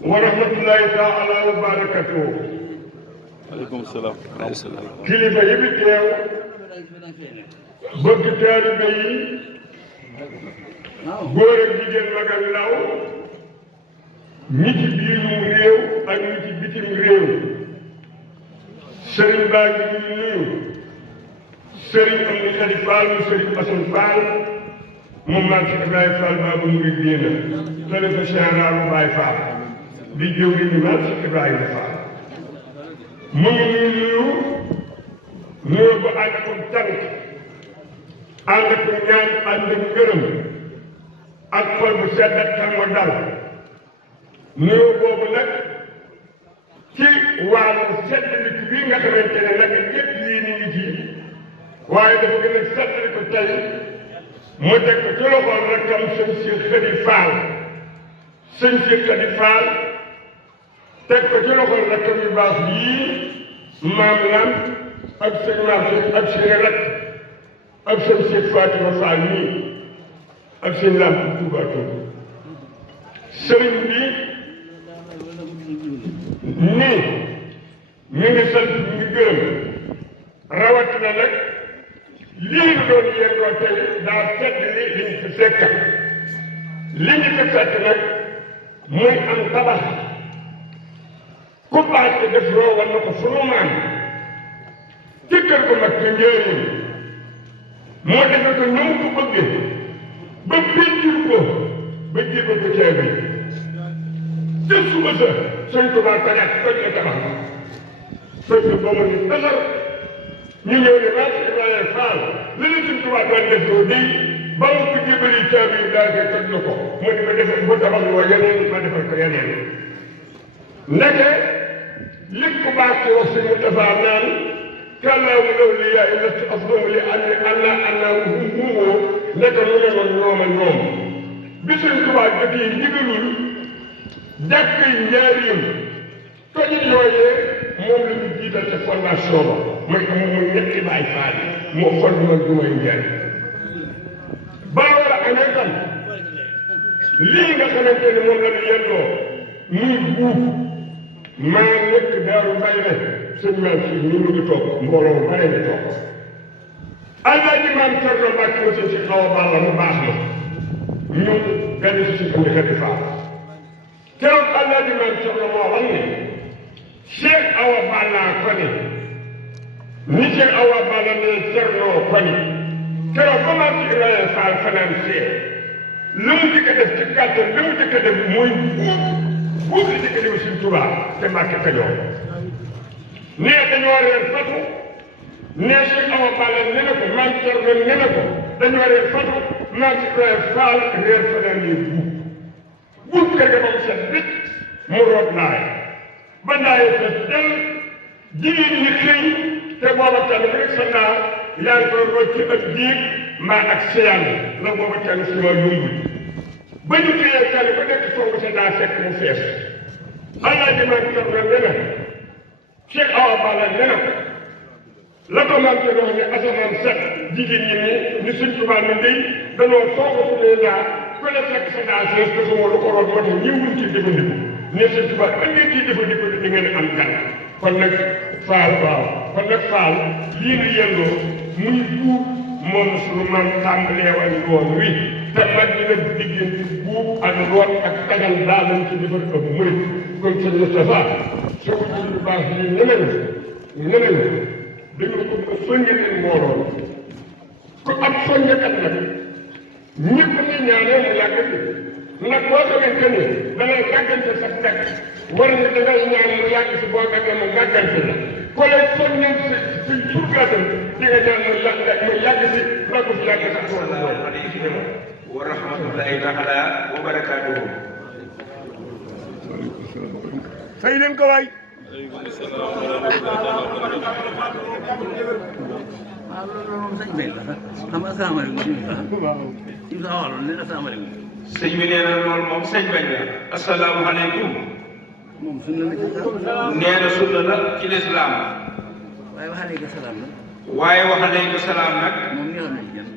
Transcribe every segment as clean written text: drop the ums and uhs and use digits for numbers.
wa rahmatullahi taala wa barakatuhu. aleykum salaam. kilifa yi fi teew. bëgg taalibe yi. góor ak jigéen mag ak ndaw. ñi ci biirum réew ak ñi ci bitim réew. sëriñ baa ngi nuyu. sëriñ am ni Xadi Fall mu sëriñ Asan Fall moom maam si Ibrahima Fall baabu muridiina xalifa général bu Baay Fall di jëwriñu maam si Ibrahima Fall mu ngi nuyu bu ànd ak cant ànd ak ñaan ànd ak ngërëm ak xol bu sedd ak xel mu dal nuyoo boobu nag ci wàllu sedd nit bii nga xamante ne nag ñëpp yii ni ngi ci waaye dafa gën a seetlu ko tey mu teg ko ci loxoom rakkam sëñ si Xadi Faal sëñ si Xadi Faal teg ko ci loxoom rakkam yu baax yii maam Lam ak sëñ maam ak seen rakk ak sëñ si Fatima Faal nii ak seen Lam Tuuba Tuuba sëriñ bi nii mi ngi sant mi ngi gërëm rawatina nag lii ñu doon yendoo tey daa fekk li ñu fi fekk li ñu fi fekk nag muy am tabax ku baax te def loo war na ko sunu maam ci kër gu mag ci njëriñ moo defe ko ñëw ko bëgge ba pénjur ko ba jéego ko ceeb bi te suba sa sëñ Tuubaa tajaat toj na tabax toj na ba mu ni tasar ñu ñëw ne maam si Ibrahima Fall li la Sëñ Tuubaa doon def loo day ba mu ko jébali caabi yi daal di toj na ko mu di ko defee bu tabax loo yeneen ma defal ko yeneen ndeke lépp ku baax ci wax si Moustapha naan kàllaamu lawliyaa yi la ci afdalu li anna humoo ndeke lu ne woon ñooma ñoom bi Sëñ Tuubaa jotee ndigalul jàkk yi njaarim tojit yooyee moom la ñu jiital ca fondation ba muy ñetti Baay Faal moo fol man du may njariñ ba loolu amee tam lii nga xamante ne moom la ñu yendoo muy buub maa nekk daaru mbay ne sëñ maam si ñu ngi toog mbooloo bare ngi toog Alaaji Maam Cerno Mbàkke mu si xaw a balla mu baax ma ñu benn si andi Xadi Faal keroog Alaaji Maam Cerno moo wax ne Cheikh Awa Balla ko ni Cheikh Awa Balla ne Cerno ko ni keroog ba maam si Ibrahima Fall fanaan see lu mu jëkk a def ci kàttan lu mu jëkk a def mooy buub li jëkk a def Sëñ Tuubaa te Mbàkke Kajoor nee dañoo reer fatu nee Cheikh Awa Balla ne na ko maam Cerno ne na ko dañoo reer fatu maam si Ibrahima Fall reer fanaan ne buub kër ga ba mu set bit mu root laay ba ndaayee sa del jigéen ñi xëy te booba kenn ku nekk sa naa yaa ngi koy rocc ci ak jiig mbaa ak seyaan la booba kenn si ma yumbul ba ñu xëyee kenn ku nekk soogu sa naa fekk mu fees Alaaji Maam Cerno ne na Cheikh Awa Balla ne na la ko maam Cerno wax ne asamaan set jigéen ñi ni Sëñ Tuubaa ne ndey danoo soogu su ne naa ku ne fekk sa naa fees te suma lu ko root moo tax ñëwuñ ci jëfandiku ne Sëñ Tuubaa ëllëg ciy jëfandiku di ngeen am gan kon nag Faal waaw kon nag Faal lii nu yendoo muy buub moom suñu maam tàmbalee woon yoon wi te nag dina diggante buub ak root ak tagal daa lañ ci defar ëpp murit kon sëñ Moustapha soo ko jël lu baax lii ñemeñu dañu ko soññe leen mbooloo ku ab soññekat nag ñëpp ni ñaanee mu yàgg nag boo xamante ni da ngay gàggante sa teg war na da ngay ñaan mu yàgg si boo gàggee mu gàggante la ko lay soññal si jurgaatam di nga ñaan mu yàgg si ragu si yàgg sax wa rahmatullahi taala wa barakaatuhu fay leen ko waay waaw loolu moom sëñ bi la xam nga asalaamaaleykum waaw Ibou Sawa loolu nee na asalaamaaleykum sëñ bi nee na loolu moom sëñ bañ la asalaamaaleykum moom sunna la ci lislaam nee na sunna la ci lislaam waaye waxaleyka salaam la waaye waxaleyka salaam nag moom neexal na ci kenn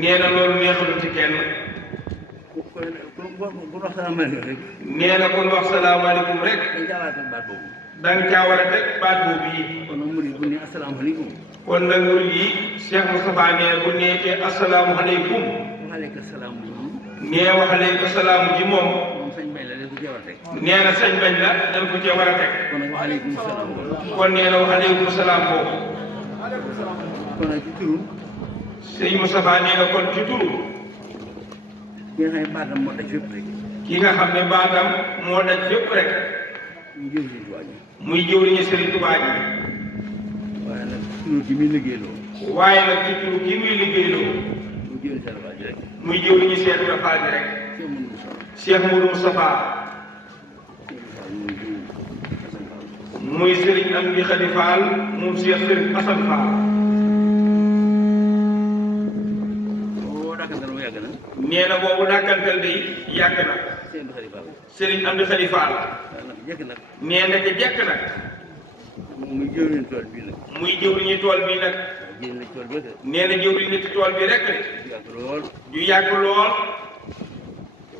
nee na loolu neexalu ci kenn ku wax salaamaaleykum rek. nee na kon wax salaamaaleykum rek. dañ caa war a teg baat boobu. da nga caa war a teg baat boobu yi. kon nag murid bu ne asalaamaaleykum. kon nag murid yi Cheikh Moustapha nee bu nekkee asalaamualeykum. waaleykum salaam moom. nee waaleykum salaam ji moom. moom sañ bañ la dañ ko cee war a teg. nee na sañ bañ la dañ ko cee war a teg. kon nag waaleykum salaam boobu. kon nee na waaleykum salaam boobu. kon nag ci turu. sëñ Moustapha nee na kon ci turu. ki nga xam ne baatam moo daj fépp rek. ki nga xam ne baatam moo daj fépp rek. ñu jëw si tubaab ji. muy jëwriñu Serigne Touba ji. waaye nag turu ki muy liggéeyloo. waaye nag ci turu ki muy liggéeyloo. mu jëw si tubaab ji rek. muy jëwriñu Cheikh Ibra Fall ji rek. Cheikh Moudou Moustapha. muy Serigne Amdi Khady Fall moom Cheikh Serigne Assane Fall. nee na boobu dàkkantal day yàgg na. Serigne Amdi Khady Fall. nee na ca jekk nag. muy jëwriñu tool bii nag. muy jëwriñu tool bii nag. nee na jëwriñu ci tool bi rek de. du yàgg lool.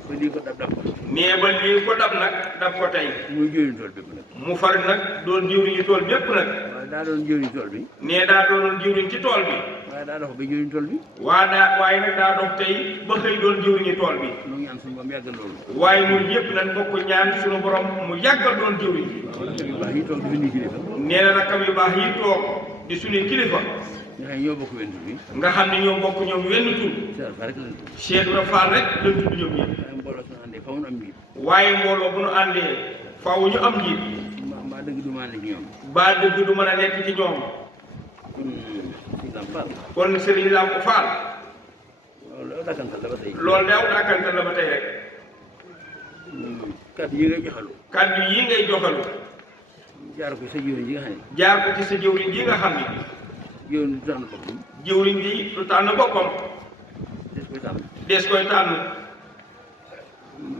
ba lii ko dab ko. nee ba lii ko dab nag dab ko tey. muy jëwriñu tool bépp nag. mu far nag doon jëwriñu tool bépp nag. waaye daa doon jëwriñu tool bi. nee daa doonoon jëwriñ ci tool bi. waaye daa dox ba jëwriñu tool bi. waaye nag daa dox tey ba xëy doon jëwriñu tool bi. mu ngi ñaan suñu borom yàggal loolu. waaye ñun yëpp nañ bokk ñaan suñu borom mu yàggal doon jëwriñ. waaw yi toog di suñuy kilifa. nee na rakkam yu baax yi toog di suñuy kilifa. nga xam ne ñoo bokk wenn tur bi. nga xam ne ñoo bokk ñoom wenn tur. Cheikh Ibra Fall rek lañ tudd ñoom ñëpp. waaye mbooloo bu ñu àndee faaw ñu am njiit. mbaa dëgg du mën a nekk ci ñoom. mbaa dëgg du mën a nekk ci ñoom. kon Serigne Lamp Fall. loolu dàkkantal la ba tey. loolu daaw dàkkantal la ba tey rek. kaddu yi ngay joxalu. kaddu yi ngay joxalu. jaar ko sa jëwriñ ji nga xam ne. jaar ko ci sa jëwriñ ji nga xam ne. jëwriñ du tànn boppam. jëwriñ ji du tànn boppam. des koy tànn. des koy tànn.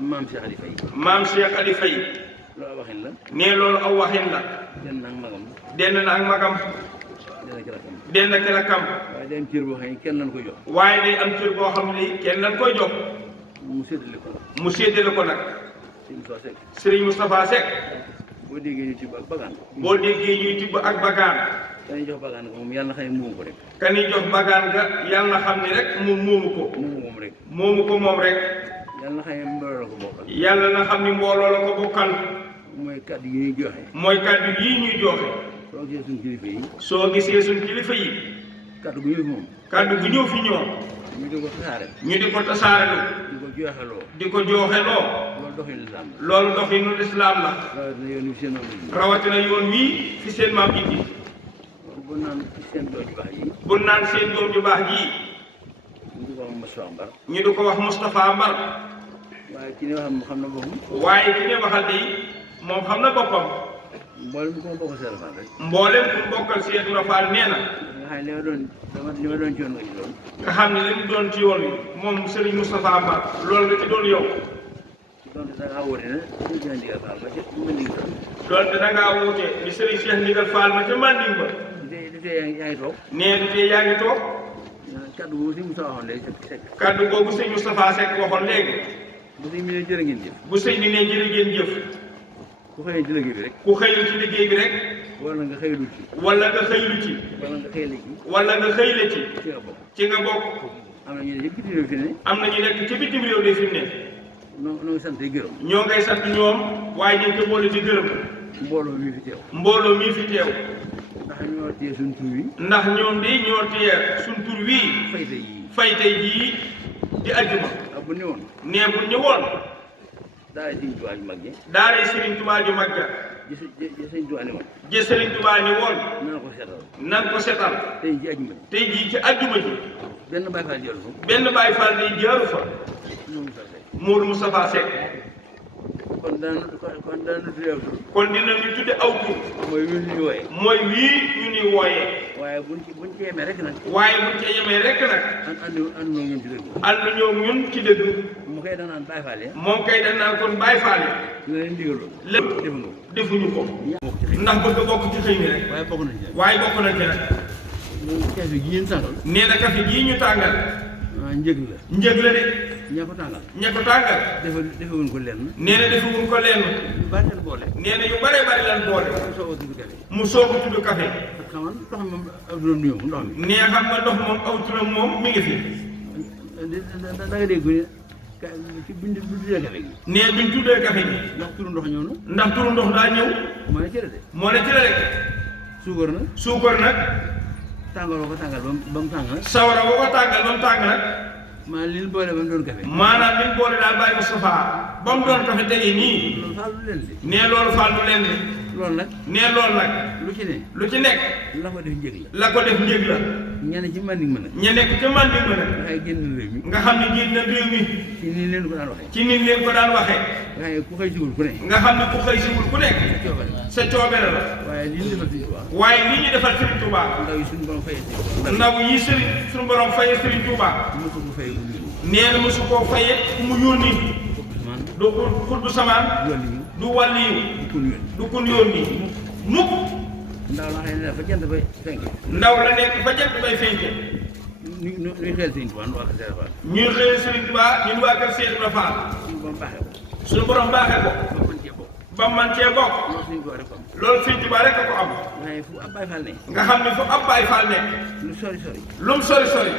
maam Cheikh Ali Faye. maam Cheikh Ali Faye. loolu aw waxin la. nee loolu aw waxin la. denn na ak magam. denn na ak magam. denn ci rakkam. denn ci rakkam. waaye day am cër boo xam ne kenn lañ koy jox. waaye day am cër boo xam ne kenn lañ koy jox. mu séddale ko. mu séddale ko nag. Serigne Moustapha Seck. boo déggee ñuy tibb ak bagaan. boo déggee ñuy tibb ak bagaan. kañuy jox bagaan ga moom yàlla na xam ne moomu ko rek. kañuy jox bagaan ga yàlla na xam ne rek moom moomu ko. moom rek. moomu ko moom rek. yàlla na xam ne mbooloo la ko bokkal. yàlla na xam ne mbooloo la ko bokkal. mooy kaddu yi ñuy joxe. mooy kaddu yii ñuy joxe. soo gisee suñ kilifa yi. soo gisee suñ kilifa yi. kaddu gu ñëw fi moom. kaddu gu ñëw fi ñoom. ñu di ko tasaare. ñu di ko tasaare. di ko joxeloo. di ko joxeloo. loolu doxinu lislaam la. loolu doxinu lislaam la. rawatina yoon wi fi seen maam indi. rawatina yoon wii fi seen maam indi. bu naan seen doom ju baax ji. bu naan seen doom ju baax ji. ñu di ko wax Moustapha Mbar. ñu di ko wax Moustapha Mbar. waaye ki ne waxal mu xam na boppam. waaye ki ne waxal de moom xam na boppam. mboolem ku ma bokkal Cheikh Ibra Fall rek. mboolem ku bokkal Cheikh Ibra Fall nee na. nga xam ne li ma doon ci yoon nga ci doon. nga xam ne li mu doon ci yoon wi moom Serigne Moustapha Mbar loolu nga ci doon yow. donc da ngaa wóote ne Serigne Cheikh Ndigal Fall ma ca Manding ba. loolu da ngaa wóote ni Serigne Cheikh Ndigal Fall ma ca Manding ba. du tee yaa ngi toog. nee du tee yaa ngi toog. kaddu boobu sëñ Moustapha waxoon léegi Seck. kaddu boobu sëñ Moustapha Seck waxoon léegi. bu sëñ bi ne jërë ngeen jëf. bu sëñ bi ne jërë ngeen jëf. ku xëyee ci liggéey bi rek. ku xëyul ci liggéey bi rek. wala nga xëylu ci. wala nga xëylu ci. wala nga xëyle ci. wala nga xëyle ci. ci nga bokk. ci nga bokk. am na ñu ne yëpp bitim réew fi ne. am na ñu nekk ci bitim réew de fi mu ne. noo ngi sant gërëm. ñoo ngay sant ñoom waaye ñu ngi ko boole di gërëm. mbooloo mii fi teew. mbooloo mii fi teew. ndax ñoo téye suñ tur wi. ndax ñoom de ñoo téye suñ tur wii. fayte yii. fayte yii di ajjuma. ak bu ñëwoon. nee bu ñëwoon. daara Sëriñ Tuubaa ju mag ji. daara Sëriñ Tuubaa ju mag ja. ji Sëriñ Tuubaa ni woon. ji Sëriñ Tuubaa ni woon. nan ko seetal. nan ko setal. tey ji ajjuma ji. tey jii ci ajjuma ji. benn Baay Faal jaaru fa. benn Baay Faal day jaaru fa. Mourou Moustapha Seck. kon dana tuddee aw tur. kon dina ñu tudde aw tur. mooy wii ñu wooyee. mooy wii ñu ni wooyee. waaye buñ ci yemee rek nag. waaye buñ ci yemee rek nag. ànd ñoo ñun ci dëgg. ànd ñoo ñun ci dëgg. mu koy danaan Baay Faal ya. moom kay danaan kon Baay Faal ya. ñu leen digaloon. lépp defuñu ko. ndax bëgg a bokk ci xëy mi rek. waaye bokk nañ ci. waaye bokk nañ ci nag. kees gi ñu tàngal. nee na kafe gii ñu tàngal. njëg la. njëg la de. ña ko tàngal ña ko tàngal defewuñ ko lenn nee na defuwuñ ko lenn yu bari lan boole nee na yu bare bari lan boole soo tudd kafe mu soog a tudd café xam nga ndox moom aw doon nuyoo ndox mi nee xam nga ndox moom aw turam moom mi ngi fi da nga dégg ne ci buñ tuddee kafe gi nee biñ tuddee café gi ndax turu ndox ñëw na ndax turu ndox daa ñëw moo ne ci la de moo ne ci la rek suukar na suukar nag tàngaloo ko tàngal ba mu tàng nag sawara boo ko tàngal ba mu tàng nag maa li ñu boole ba mu doon kafe maanaam li mu boole daal bàyyi ko safaa ba mu doon café tege nii loolu faalu leen de nee loolu fàllu leen de loolu nag nee loolu nag lu ci ne lu ci nekk la ko def njëg la la ko def njëg la ñenn ci manding ma nag ña nekk ca manding ma nag nga xay génn réew mi nga xam ne génn na réew mi ci nii leen ko daan waxee ci nit leen ko daan waxee nga xay ku xëy siwul ku ne nga xam ne ku xëy siwul ku nekk coobare sa coobere la waaye li ñu defal fii waaw waaye li ñu defal Serigne Touba ndaw yi suñu borom fayee si ndaw yi Serigne suñu borom fayee Serigne Touba mosu ko fayee bu ñu nee na mosu koo fayee ku mu yónni man du xutbu samaan wàllu yi du wàlliyu du kun yoon du kun yónni mukk ndaw la xëy na dafa jant ba fenk ndaw la nekk ba jant bay fenke ñuy xel Sëriñ Tuubaa waa Kër Fall ñuy xëy Serigne Touba ñun waa kër Cheikh Ibra Fall suñu borom baaxee ko suñu borom baaxee ko ba mën cee bokk ba man cee bokk loolu Sëriñ Tuubaa rek ko am loolu Serigne Touba rek a ko am waaye fu ab Baay Faal ne nga xam ne fu ab Baay Faal nekk lu sori sori lu mu sori sori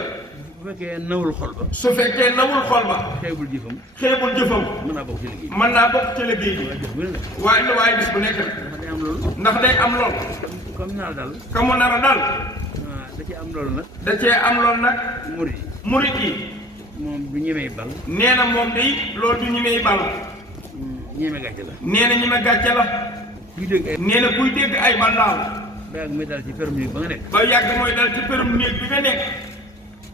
bu fekkee nawul xol ba su fekkee nawul xol ba xeebul jëfam xeebul jëfam mën naa bokk ci liggéey mën naa bokk ci liggéey bi waaye jëf bu ne nag waaye bis bu nekk rek dafa day am loolu ndax day am lool comme naa daal ka mu nar a dal da ci am loolu nag da cee am lool nag murid yi murit yi moom du ñemee bal nee na moom day loolu du ñu may bal ñeme gàcce la nee na ñi ma gàcce la kuy dégg ay nee na kuy dégg ay bal daal ba yàgg muy dal ci permis ba nga nekk ba yàgg mooy dal ci përum néeg bi nga nekk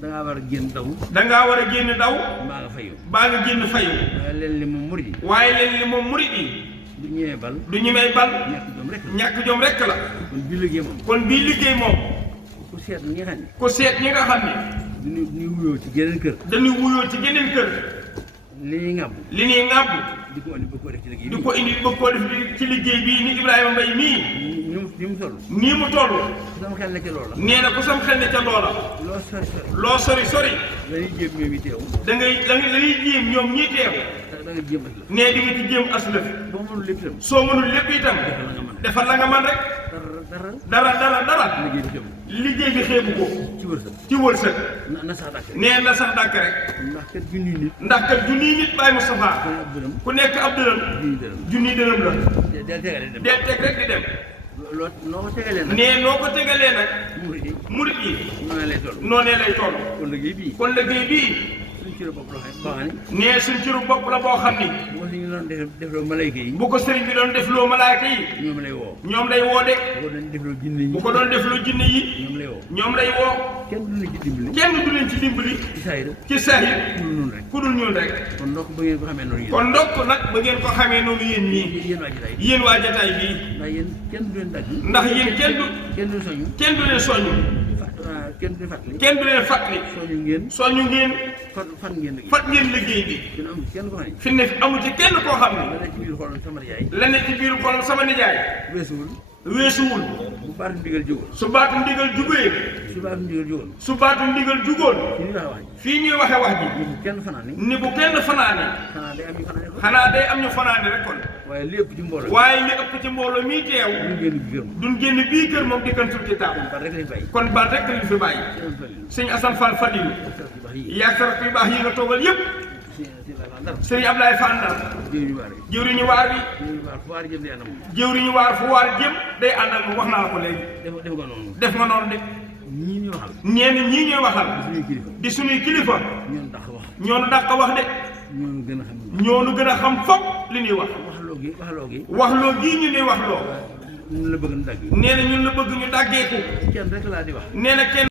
da ngaa war a génn daw dangaa war a génn daw mbaa nga fayu baa nga génn fayu waaye leen li moom murid yi waaye leen li moom murit yi du ñemee bal du ñu may bal ñàkk jom rek la ñàkk jom rekk la kon bi liggéey moom kon bii liggéey moom ku seet ñi nga xam ne ku seet ñi nga xam ne duñu wuyoo ci geneen kër dañuy wuyoo ci geneen kër li ñuy ŋàbb li ñuy ŋàbb di ko indi ba ko def ci liggéey di ko indi bëgg koo def ci liggéey bii ni Ibrahima Mbaye mii ni mu toll nii mu toll sama xel nekk loola nee na ku sam xel ne ca loola loo sori sori loo sori sori dañuy jéem ñoom yi teew da ngay jéem ñoom ñii teew da nga jéem ak la nee di nga ci jéem aslëf boo mënul lépp itam soo mënul lépp itam defal la nga man rek dara liggéey bi jëm liggéey bi xeebu ko ci wërsëg ci wërsëg na sax dàkk nee na sax dàkk rek ndax kat junniy nit ndax kat junniy nit Baye Moustapha kon ab dërëm ku nekk ab dërëm junniy dërëm junniy dërëm la del tegale dem del teg rek di dem loo noo ko tegalee nag nee noo ko tegalee nag murid yi murit yi noonu lay toll noonee lay toll kon liggéey bii kon liggéey bii suñ ci la bopp loo xam ne nee suñ ciru bopp la boo xam ni bu ko suñu doon def loo malayka yi bu ko sëriñ bi doon def loo malaaka yi ñoom lay woo ñoom lay woo de bu ko doon def loo jinne yi bu ko doon def loo jinne yi ñoom lay woo ñoom lay woo kenn du leen ci dimbali kenn du leen ci dimbali ci saa yi rek ci saahir pour noonu rek ku dul ñun rek kon ndokk ba ngeen ko xamee noonu yéen kon ndokk nag ba ngeen ko xamee noonu yéen ñii yéen waa jotaay yéen waa jataay bii ndax yéen kenn du leen dagg ndax yéen kenn kenn du soñu du leen soññu kenn du leen fàttali kenn du leen fàttali soñu ngeen soññu ngeen fan ngeen liggéey fat ngeen liggéey bi kenn am kenn ko xam ne fi ne amu ci kenn koo xam ne la nekk ci biir xolam sama yaay la ne ci biir xolam sama nijaay weesuwul weesuwul bu baatu ndigal jógoon su baatu ndigal jugee su baatu ndigal jógoon su baatu ndigal jugoon ci ñuy wax wax ji fii ñuy waxe wax ji bu kenn fanaan ni ni bu kenn fanaane xanaa day am ñu fanaan ko xanaa day am ñu fanaane rek kon waaye lépp ci mbooloo waaye li ëpp ci mbooloo mii teew ñu génn bi gërëm duñ génn bii kër moom dikkantul ci taab ba rek lañ bàyyi kon baat rek lañ fi bàyyi sëñ Assane Fall Fadilu yaakaar yu baax yi nga toogal yëpp sëñ Ablaye Fall Ndar jëwriñu waar bi jëwriñu waar fu waar jëm day ànd ak wax naa la ko léegi def nga noonu de ñii ñuy waxal ñenn ñii ñuy waxal di suñuy kilifa ñoonu dàq wax de ñoonu gën a xam fopp li ñuy wax waxloo gii ñu ñuy waxloo ñun la bëgg ñu dagg nee na ñun la bëgg ñu dàggeeku kenn rek laa di wax nee na kenn